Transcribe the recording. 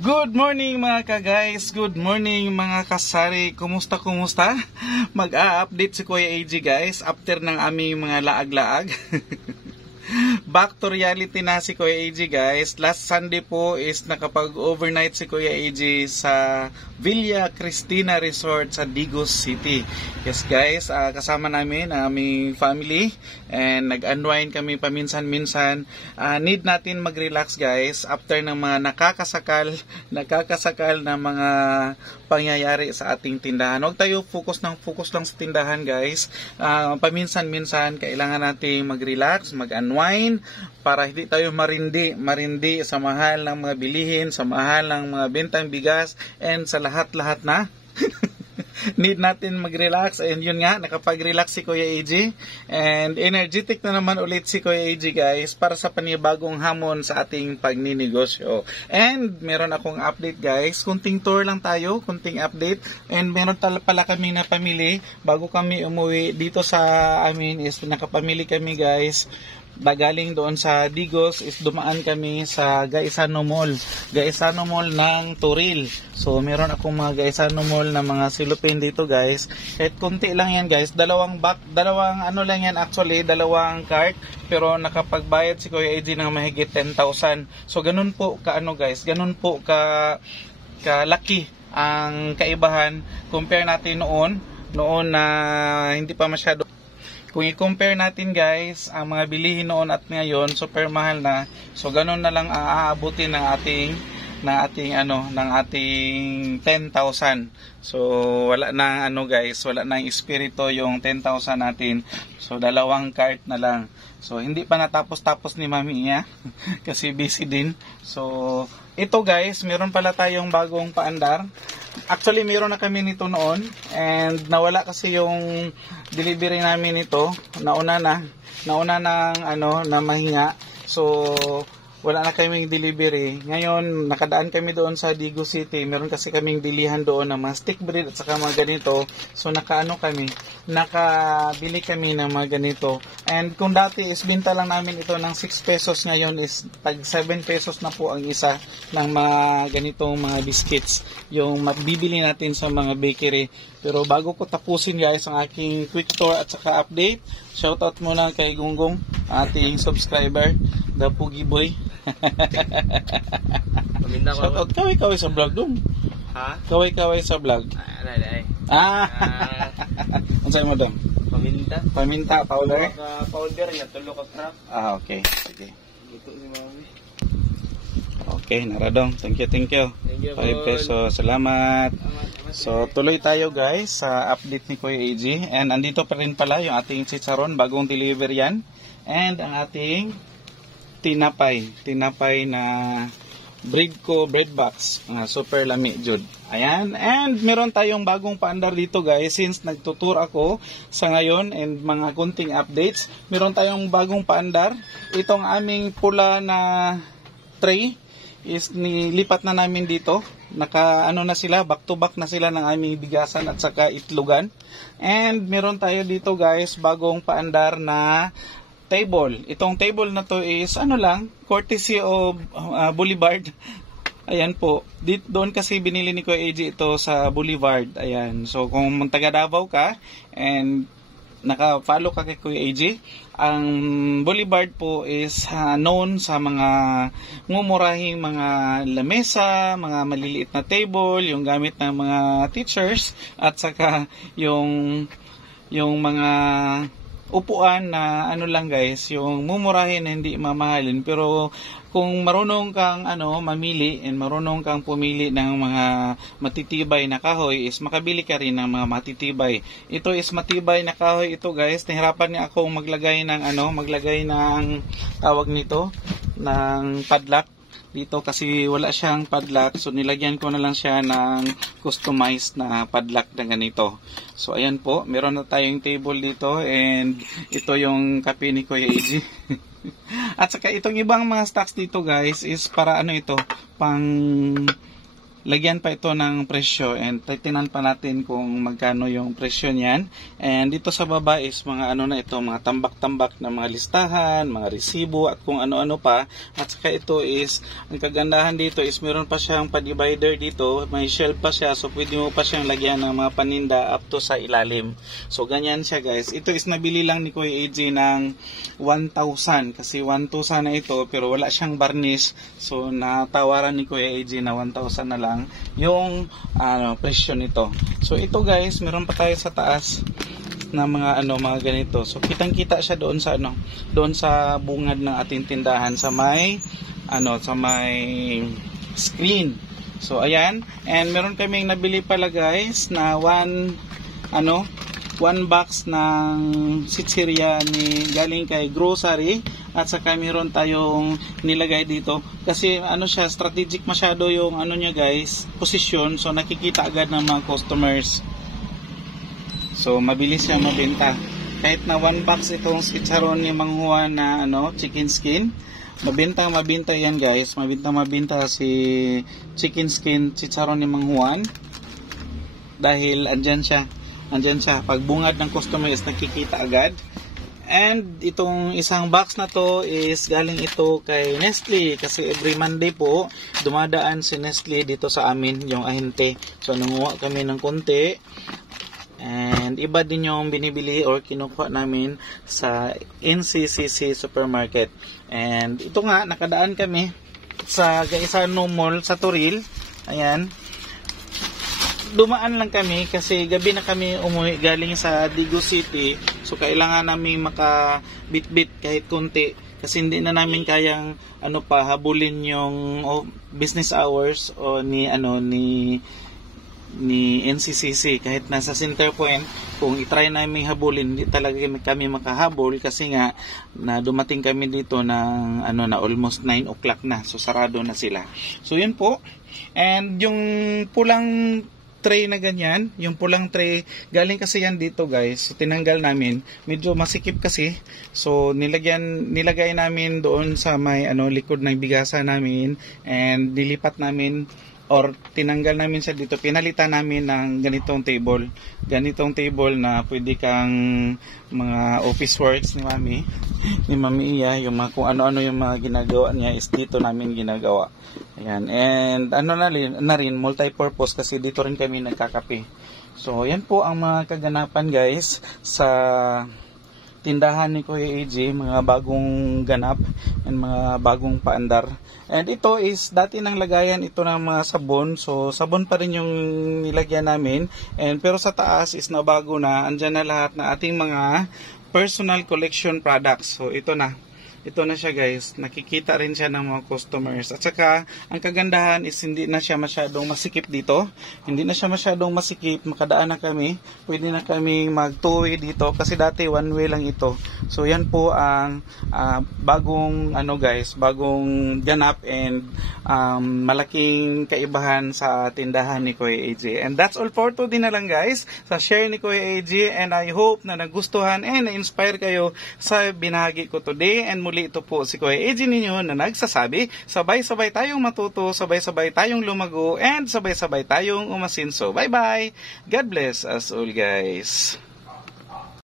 Good morning mga ka-guys, good morning mga kasari, kumusta? Mag-a-update si Kuya AJ guys after ng aming mga laag-laag. Back to reality na si Kuya AJ guys. Last Sunday po is nakapag-overnight si Kuya AJ sa Villa Cristina Resort sa Digos City. Yes guys, kasama namin ang aming family and nag-unwind kami paminsan-minsan. Need natin mag-relax guys after ng mga nakakasakal na mga pangyayari sa ating tindahan. Huwag tayo focus lang sa tindahan guys. Paminsan-minsan kailangan natin mag-relax, mag-unwind para hindi tayo marindi sa mahal ng mga bilihin, sa mahal ng mga bentang bigas, and sa lahat-lahat na need natin mag-relax. And yun nga, nakapag-relax si Kuya AJ and energetic na naman ulit si Kuya AJ guys para sa panibagong hamon sa ating pagninegosyo. And meron akong update guys, kunting tour lang tayo, kunting update, and meron pala kami na pamili bago kami umuwi dito sa amin is nakapamili kami guys. Galing doon sa Digos is dumaan kami sa Gaisano Mall ng Turil. So meron akong mga Gaisano Mall na mga silupin dito guys. Kahit konti lang yan guys, dalawang ano lang yan actually, dalawang cart, pero nakapagbayad si Kuya AJ ng mahigit 10,000. So ganun po ka guys, ganun po ka laki ang kaibahan compare natin noon na hindi pa masyado. Kung i-compare natin guys, ang mga bilihin noon at ngayon, super mahal na. So ganun na lang aabutin ng ating 10,000. So wala na guys, wala na espiritu yung 10,000 natin. So dalawang cart na lang. So hindi pa natapos ni Mami niya kasi busy din. So ito guys, meron pala tayong bagong paandar. Actually, meron na kami nito noon and nawala kasi yung delivery namin nito. Nauna na mahinga. So wala na kaming delivery. Ngayon, nakadaan kami doon sa Digos City. Meron kasi kaming bilihan doon ng mga stick bread at saka mga ganito. So nakabili kami ng mga ganito. And kung dati is binta lang namin ito ng 6 pesos, ngayon is tag 7 pesos na po ang isa ng mga ganitong mga biscuits. Yung mabibili natin sa mga bakery. Pero bago ko tapusin guys ang aking quick tour at saka update, shoutout muna kay Gunggong, ating subscriber, The Pugi Boy. Shoutout kaway sa vlog dun. Ha? Kaway sa vlog. Unsay mo dong? Paminta powder. Powder na tulo ka crap. Okay. Sige. Ito ni Mami. Okay, naradong. Thank you. Thank you, 5 pesos. Salamat. So, tuloy tayo guys sa update ni Kuya AJ. And andito pa rin pala yung ating chicharon, bagong deliver yan. And ang ating tinapay na Breadco bread box. Super lami jud. Ayan. And meron tayong bagong paandar dito guys. Since nagtutur ako sa ngayon and mga kunting updates, meron tayong bagong paandar. Itong aming pula na tray is nilipat na namin dito. Na sila, back to back na sila ng aming bigasan at saka itlogan. And meron tayo dito guys, bagong paandar na table. Itong table na to is courtesy of Boulevard. Ayan po. Doon kasi binili ni Kuya AJ ito sa Boulevard. Ayan. So kung taga Davao ka and naka-follow ka kay Kuya AJ, ang Boulevard po is known sa mga mumurahing mga lamesa, mga maliliit na table, yung gamit ng mga teachers, at saka yung mga upuan na guys, yung mumurahin na hindi mamahalin. Pero kung marunong kang mamili and marunong kang pumili ng mga matitibay na kahoy, is makabili ka rin ng mga matitibay. Ito is matibay na kahoy ito guys. Nahirapan niya akong maglagay ng tawag nito, ng padlock dito kasi wala siyang padlock. So nilagyan ko na lang siya ng customized na padlock na ganito. So ayan po, meron na tayong table dito and ito yung kape ni Kuya AJ. At saka itong ibang mga stocks dito guys is para ito, pang lagyan pa ito ng presyo and titinan pa natin kung magkano yung presyo niyan. And dito sa baba is mga ano na ito, mga tambak-tambak na mga listahan, mga resibo at kung ano-ano pa. At saka ito is, ang kagandahan dito is meron pa siyang pa-divider dito, may shelf pa siya, so pwede mo pa siyang lagyan ng mga paninda up to sa ilalim. So ganyan siya guys. Ito is nabili lang ni Kuya AJ ng 1,000 kasi 1,000 na ito pero wala siyang varnish. So natawaran ni Kuya AJ na 1,000 na lang yung presyo nito. So ito guys, meron pa tayo sa taas na mga mga ganito. So kitang-kita siya doon sa doon sa bungad ng ating tindahan sa may sa may screen. So ayan, and meron kaming nabili pala guys na one box ng sitsirya ni galing kay grocery. At saka meron tayong nilagay dito kasi siya, strategic masyado yung niya guys, posisyon, so nakikita agad ng mga customers, so mabilis siya mabenta. Kahit na 1 box itong chicharon ni Mang Juan na chicken skin, mabenta yan guys, mabenta si chicken skin chicharon ni Mang Juan dahil andyan siya pag bungad ng customer is nakikita agad. And itong isang box na to is galing ito kay Nestle kasi every Monday po dumadaan si Nestle dito sa amin, yung ahente. So nanguha kami ng konti and iba din yung binibili or kinukuha namin sa NCCC Supermarket. And ito nga, nakadaan kami sa Gaisano Mall sa Toril. Ayan, dumaan lang kami kasi gabi na kami umuwi galing sa Digo City, so kailangan namin makabitbit kahit konti kasi hindi na namin kayang habulin yung business hours o ni NCCC. Kahit nasa center point, kung itry namin habulin, hindi talaga kami makahabol kasi nga na dumating kami dito ng na almost 9 o'clock na, so sarado na sila. So yun po. And yung pulang tray na ganyan, yung pulang tray, galing kasi yan dito guys. So, tinanggal namin, medyo masikip kasi. So nilagay namin doon sa may likod ng bigasan namin and nilipat namin or tinanggal namin siya dito. Pinalitan namin ng ganitong table na pwede kang mga office works ni Mami Iya, yung mga kung ano-ano yung mga ginagawa niya is dito namin ginagawa. Ayan, and na rin multi-purpose kasi dito rin kami nagkakape. So yan po ang mga kaganapan guys sa tindahan ni Kuya AJ, mga bagong ganap and mga bagong paandar. And ito is dati nang lagayan ito ng mga sabon, so sabon pa rin yung nilagyan namin, and pero sa taas is nabago na, andyan na lahat na ating mga personal collection products. So ito na siya guys, nakikita rin siya ng mga customers. At saka ang kagandahan is hindi na siya masyadong masikip dito, makadaan na kami, pwede na kami mag two-way dito kasi dati one way lang ito. So yan po ang bagong bagong ganap and malaking kaibahan sa tindahan ni Kuya AJ. And that's all for today na lang guys, sa share ni Kuya AJ, and I hope na nagustuhan and na-inspire kayo sa binahagi ko today. And muli ito po si Kuya AJ ninyo na nagsasabi, sabay-sabay tayong matuto, sabay-sabay tayong lumago, and sabay-sabay tayong umasin. So bye-bye! God bless us all guys!